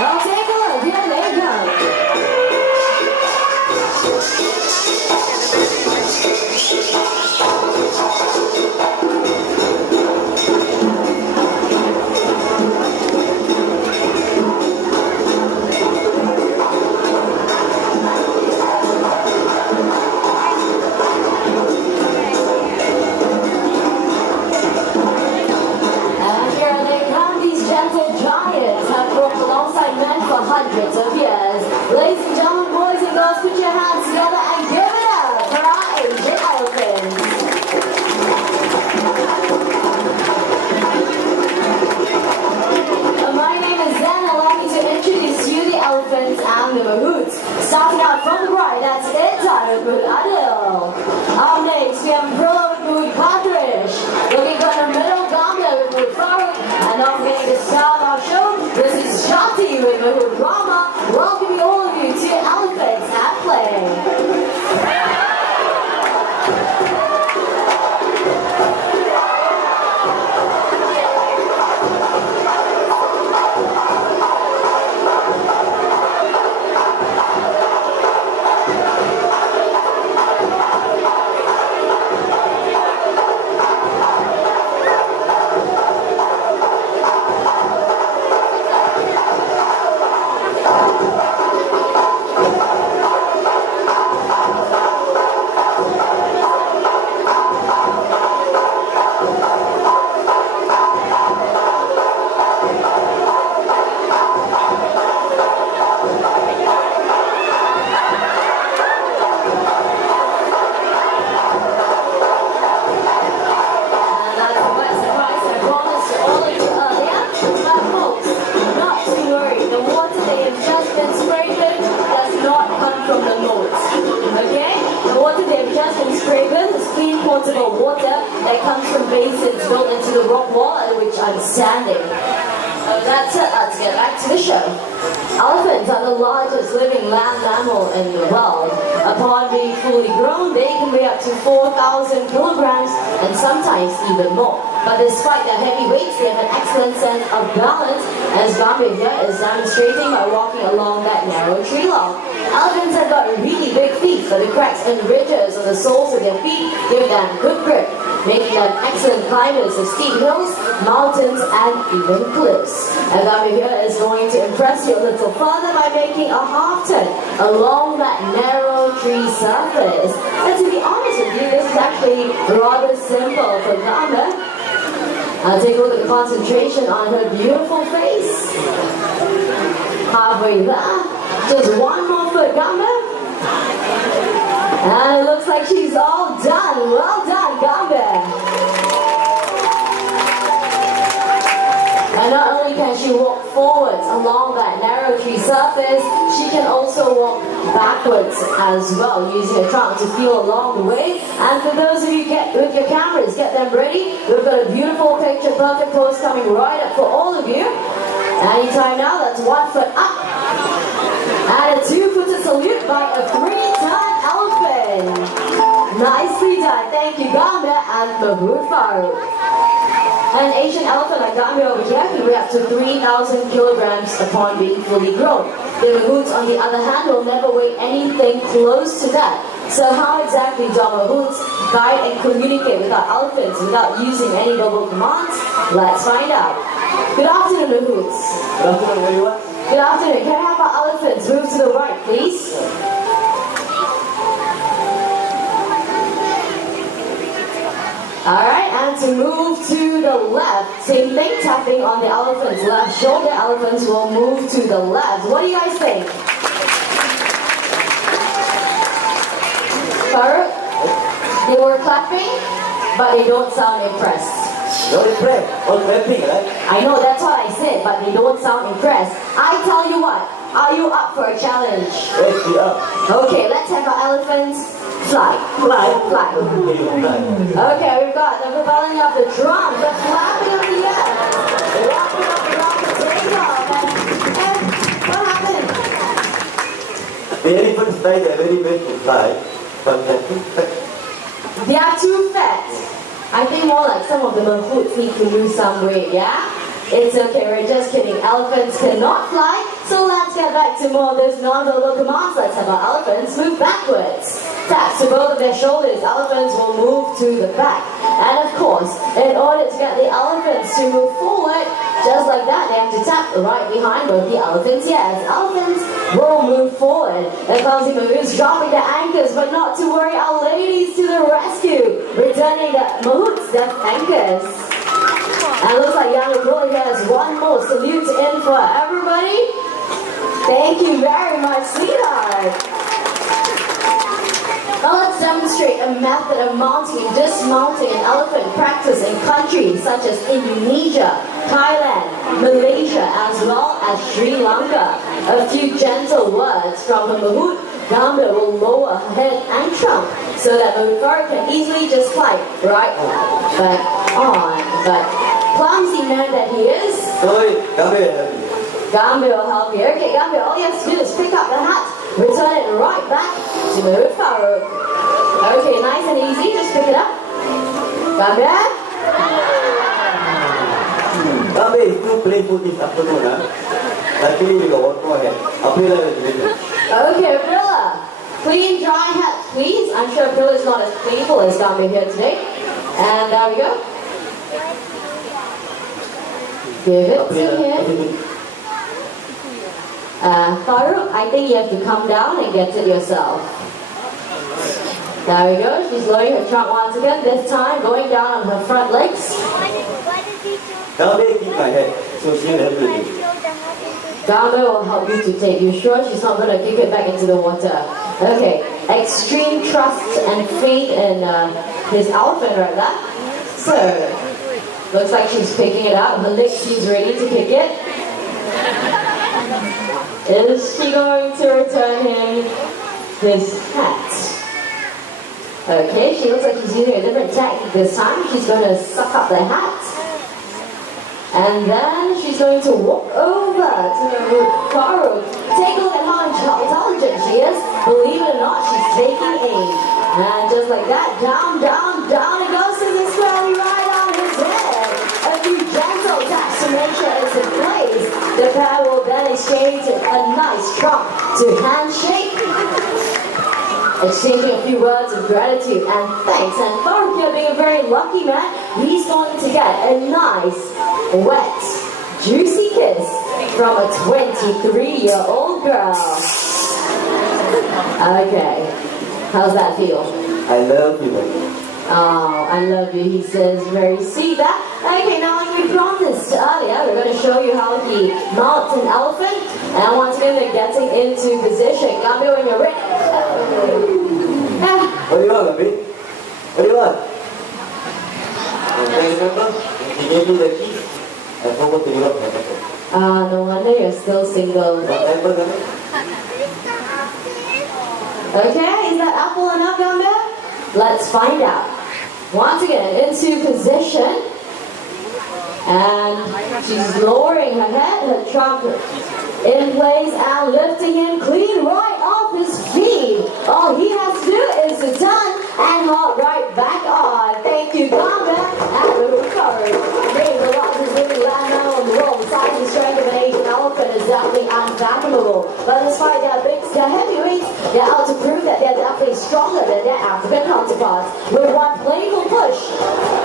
Well, take a look. Here they go. Hundreds of years. Ladies and gentlemen, boys and girls, put your hands together and give it up for our Asian elephants. My name is Zen. Allow me to introduce you the elephants and the mahouts. Starting out from the right, that's it, with Adil. Up next, we have Bro with Padrish. Looking for the middle, Gambler with Farooq. And not forgetting to start our show, this is Shati with Mahut Rama. Welcoming all of you to Elephants at Play. Water that comes from basins built into the rock wall at which I'm standing. That's it, let's get back to the show. Elephants are the largest living land mammal in the world. Upon being fully grown, they can weigh up to 4,000 kilograms and sometimes even more. But despite their heavy weights, they have an excellent sense of balance, as Gambia here is demonstrating by walking along that narrow tree log. Elephants have got really big feet, but the cracks and ridges on the soles of their feet give them good grip, making them excellent climbers of steep hills, mountains, and even cliffs. And Gambia here is going to impress you a little further by making a half turn along that narrow tree surface. And to be honest with you, this is actually rather simple for Gambia. Take a look at the concentration on her beautiful face. Halfway there. Just one more foot, Gambia. And it looks like she's all done. Well done, Gambia. And not only can she walk forwards along that narrow tree surface, she can also walk backwards as well, using her trunk to feel along the way. And for those of you with your cameras, get them ready. We've got a beautiful picture, perfect pose coming right up for all of you. Anytime now, that's 1 foot up. And a 2-footer salute by a 3-ton elephant. Nicely done. Thank you, Gambia and Mahut Farooq. An Asian elephant like Gambia over here can weigh up to 3,000 kilograms upon being fully grown. The mahouts, on the other hand, will never weigh anything close to that. So how exactly do our mahouts guide and communicate with our elephants without using any verbal commands? Let's find out. Good afternoon, mahouts. Good afternoon, everyone. Good afternoon. Can I have our elephants move to the right, please? Alright, and to move to the left, same thing, tapping on the elephant's left shoulder. Elephants will move to the left. What do you guys think? Farooq, they were clapping, but they don't sound impressed. Not impressed, or clapping, right? I know, that's what I said, but they don't sound impressed. I tell you what, are you up for a challenge? Yes, we are. Okay, let's have our elephants fly. Fly. Fly. Fly. Okay, we've got the propelling of the drum, the flapping of the air, the wrapping of the drum, the takeoff, and what happened? The elephants fly, they're very best to fly, but they're too fat. They are too fat. I think more like some of the mahouts need to lose some weight, yeah? It's okay, we're just kidding. Elephants cannot fly, so let's get back to more of those non-verbal commands. Let's have our elephants move backwards. Taps to both of their shoulders, elephants will move to the back. And of course, in order to get the elephants to move forward, just like that, they have to tap right behind both the elephants' ears. Elephants will move forward. The clumsy moves, dropping the anchors, but not to worry, our ladies to the rescue, returning the mahouts, the anchors. And it looks like young Gokil here has one more salute in for everybody. Thank you very much, sweetheart. Now let's demonstrate a method of mounting and dismounting an elephant practice in countries such as Indonesia, Thailand, Malaysia, as well as Sri Lanka. A few gentle words from the mahout. Gambir will lower her head and trunk so that the mahout can easily just climb right back on. But clumsy man that he is, Gambir will help you. Okay, Gambir, all you have to do is pick up the hat, return it right back to the Farouk. Okay, nice and easy, just pick it up. Gambir? Gambir is too playful this afternoon, huh? Luckily we got one more head. Okay, Aprilla. Clean, dry hat, please. I'm sure Aprilla is not as playful as Gambir here today. And there we go. Give it to him. Farouk, I think you have to come down and get it yourself. There we go. She's lowering her trunk once again. This time going down on her front legs. Gambir keep my head, so she'll help you. Gambir will help you to take. You sure she's not going to kick it back into the water? Okay. Extreme trust and faith in his elephant right there. So, looks like she's picking it up. Her leg, she's ready to pick it. Is she going to return him his hat? Okay, she looks like she's using a different technique this time. She's going to suck up the hat. And then she's going to walk over to the Farouk. Take a look at how intelligent she is. Believe it or not, she's taking aim. And just like that, down, down, down it goes to the squarely right on his head. A few gentle taps to make sure it's in place. The pair will then exchange a nice trunk to handshake. Exchanging a few words of gratitude and thanks. And Farouk here being a very lucky man, he's going to get a nice, wet, juicy kiss from a 23-year-old girl. Okay, how's that feel? I love you. Oh, I love you, he says very sweet. Okay, now like we promised earlier, we're going to show you how he mounts an elephant. And once again, they're getting into position. Gambir, when you're ready. What do you want, Gambir? What do you want? Remember? He gave me the key. I forgot to give up my phone. No wonder you're still single. What happened, Gambir? Okay, is that apple enough, Gambir? Let's find out. Once again, into position. And she's lowering her head, her trunk in place and lifting him clean right off his feet. All he has to do is to turn and hop right back on. Thank you, Gambir, and the recovery. Being the largest living land mammal in the world, the size and strength of an Asian elephant is definitely unfathomable. But despite their heavyweights, they're out to prove that they're definitely stronger than their African counterparts. With one playful push,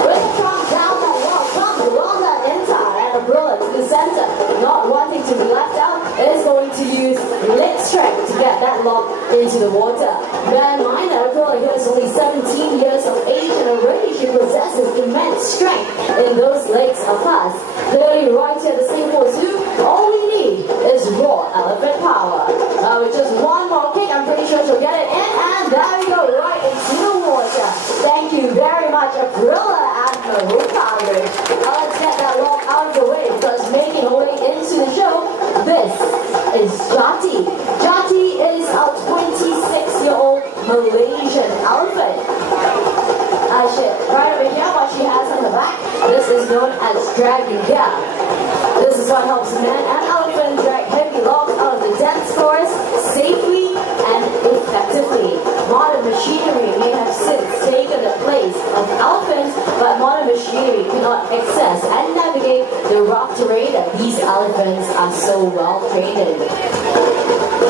with the trunk down that wall, comes along that inside and a bullet to the center, not wanting to be left out, is going to use leg strength to get that lock into the water. Bear in mind that Gokil is only 17 years of age and already she possesses immense strength in those legs of hers. Clearly right here at the Singapore Zoo, all we need is raw elephant power. With just one more kick, I'm pretty sure she'll get it in, and there we go, right into the water. Thank you very much, Aprilla and Mahout. Now let's get that lock out of the way, because making her way into the show, this is Jati. Jati is a 26-year-old Malaysian elephant. Right over here, what she has on the back, this is known as dragging gear. This is what helps men and elephants drag heavy logs out of the dense forest safely and effectively. Modern machinery may have since taken the place of elephants, but modern machinery cannot access and navigate the rough terrain well trained in.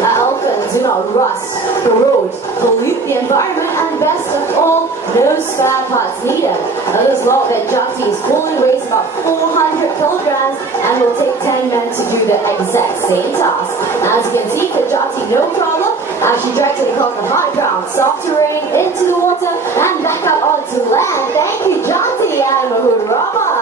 Elephants do not rust, corrode, pollute the environment, and best of all, no spare parts needed. This log-bed jockeys fully weighs about 400 kilograms and will take 10 men to do the exact same task. As you can see, the jockey no problem as she drags it across the hard ground, soft terrain, into the water, and back up onto land. Thank you, Jati and Mahurama.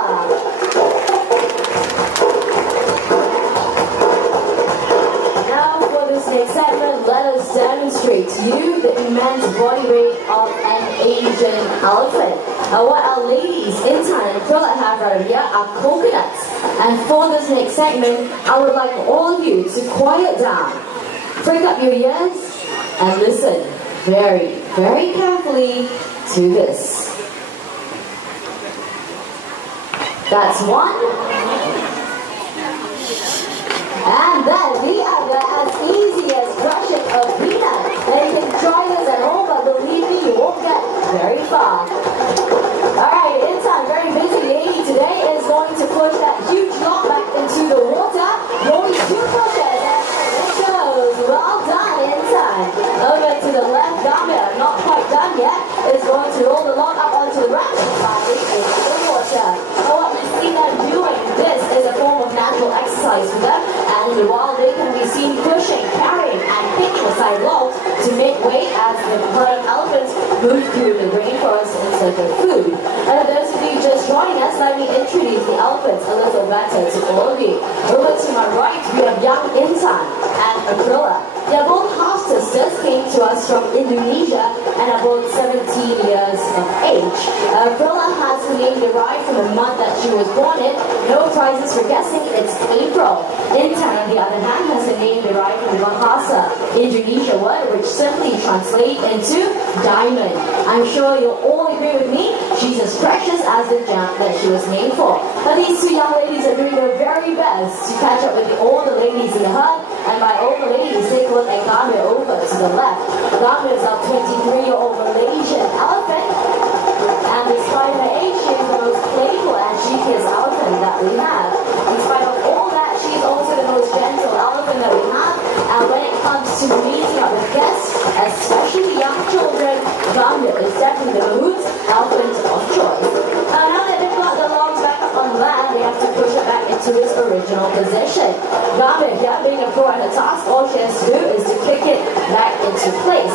Next segment, let us demonstrate to you the immense body weight of an Asian elephant. What our ladies in Thailand and Philippines have right here are coconuts. And for this next segment, I would like all of you to quiet down, prick up your ears, and listen very, very carefully to this. That's one. And then the other, as easy as crushing a peanut. And you can try this at home, but believe me, you won't get very far. Alright, Intan, very busy lady today, is going to push that huge log back into the water. Only 2 pushes, and it goes. Well done, Intan. Over to the left, Gambia, not quite done yet, is going to roll the log up onto the ratchet body into the water. So what you see them doing, this is a form of natural exercise for them. And while they can be seen pushing, carrying, and picking aside logs to make way as the herd of elephants move through the rainforest in search of food. And for those of you just joining us, let me introduce the elephants a little better to all of you. Over to my right, we have young Intan and Aprila. They are both half-sisters, came to us from Indonesia and are both 17 years of age. Aprila has her name derived from the month that she was born in. No prizes for guessing, it's April. Intan, on the other hand, has a name derived from the Bahasa Indonesia word, which simply translates into diamond. I'm sure you'll all agree with me, she's as precious as the gem that she was made for. But these 2 young ladies are doing their very best to catch up with the older ladies in the herd, and by older ladies, take a look at Gambia over to the left. Gambia is a 23-year-old Malaysian elephant, and despite her age, she is the most playful and cheekiest elephant that we have. In spite of all that, she is also the most gentle elephant that we have, and when it comes to meeting up with guests, especially young children, Gambia is definitely the Mahut's elephant of choice. Now that they've got the logs back up on land, we have to push it back into its original position. Gambia, here being a pro at the task, all she has to do is to kick it back into place.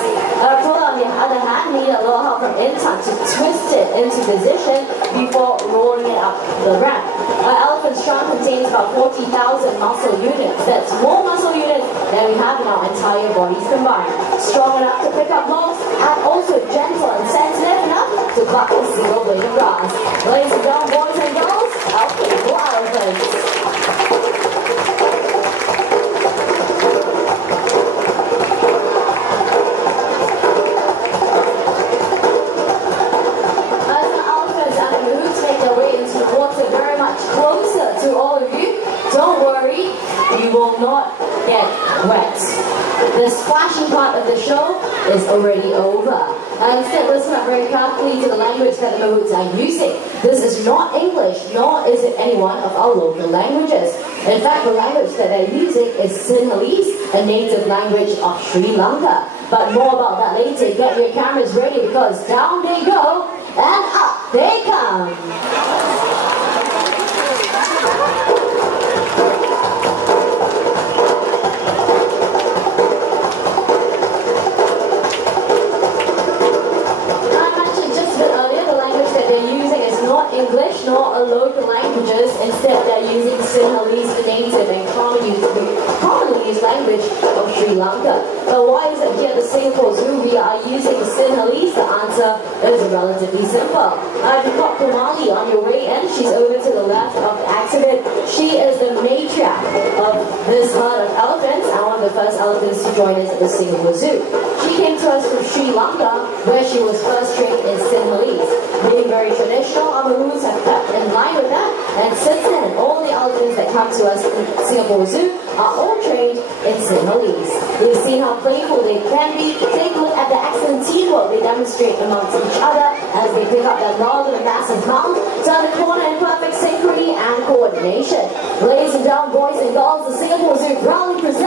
Tola, on the other hand, need a little help from Intan to twist it into position before rolling it up the ramp. Elephant strong contains about 40,000 muscle units. That's more muscle units than we have in our entire bodies combined. Strong enough to pick up logs and also gentle and sensitive enough to pluck a single blade of grass. Ladies and gentlemen, boys and girls, our playful elephants. You will not get wet. The splashing part of the show is already over. Instead, listen up very carefully to the language that the Mahuts are using. This is not English, nor is it any one of our local languages. In fact, the language that they're using is Sinhalese, a native language of Sri Lanka. But more about that later. Get your cameras ready because down they go and up they come. English nor a local languages. Instead, they're using Sinhalese, the native and commonly used language of Sri Lanka. But why is it here at the Singapore Zoo we are using Sinhalese? The answer is relatively simple. You've got Kumali on your way in. She's over to the left of the exhibit. She is the matriarch of this herd of elephants and one of the first elephants to join us at the Singapore Zoo. She came to us from Sri Lanka, where she was first trained in Sinhalese. Being very traditional, our Maroons have kept in line with that, and since then, all the elephants that come to us in Singapore Zoo are all trained in Sinhalese. We've seen how playful they can be. Take a look at the excellent teamwork they demonstrate amongst each other as they pick up their log in a massive mount, turn the corner in perfect synchrony and coordination. Ladies and gentlemen, boys and girls, the Singapore Zoo proudly presents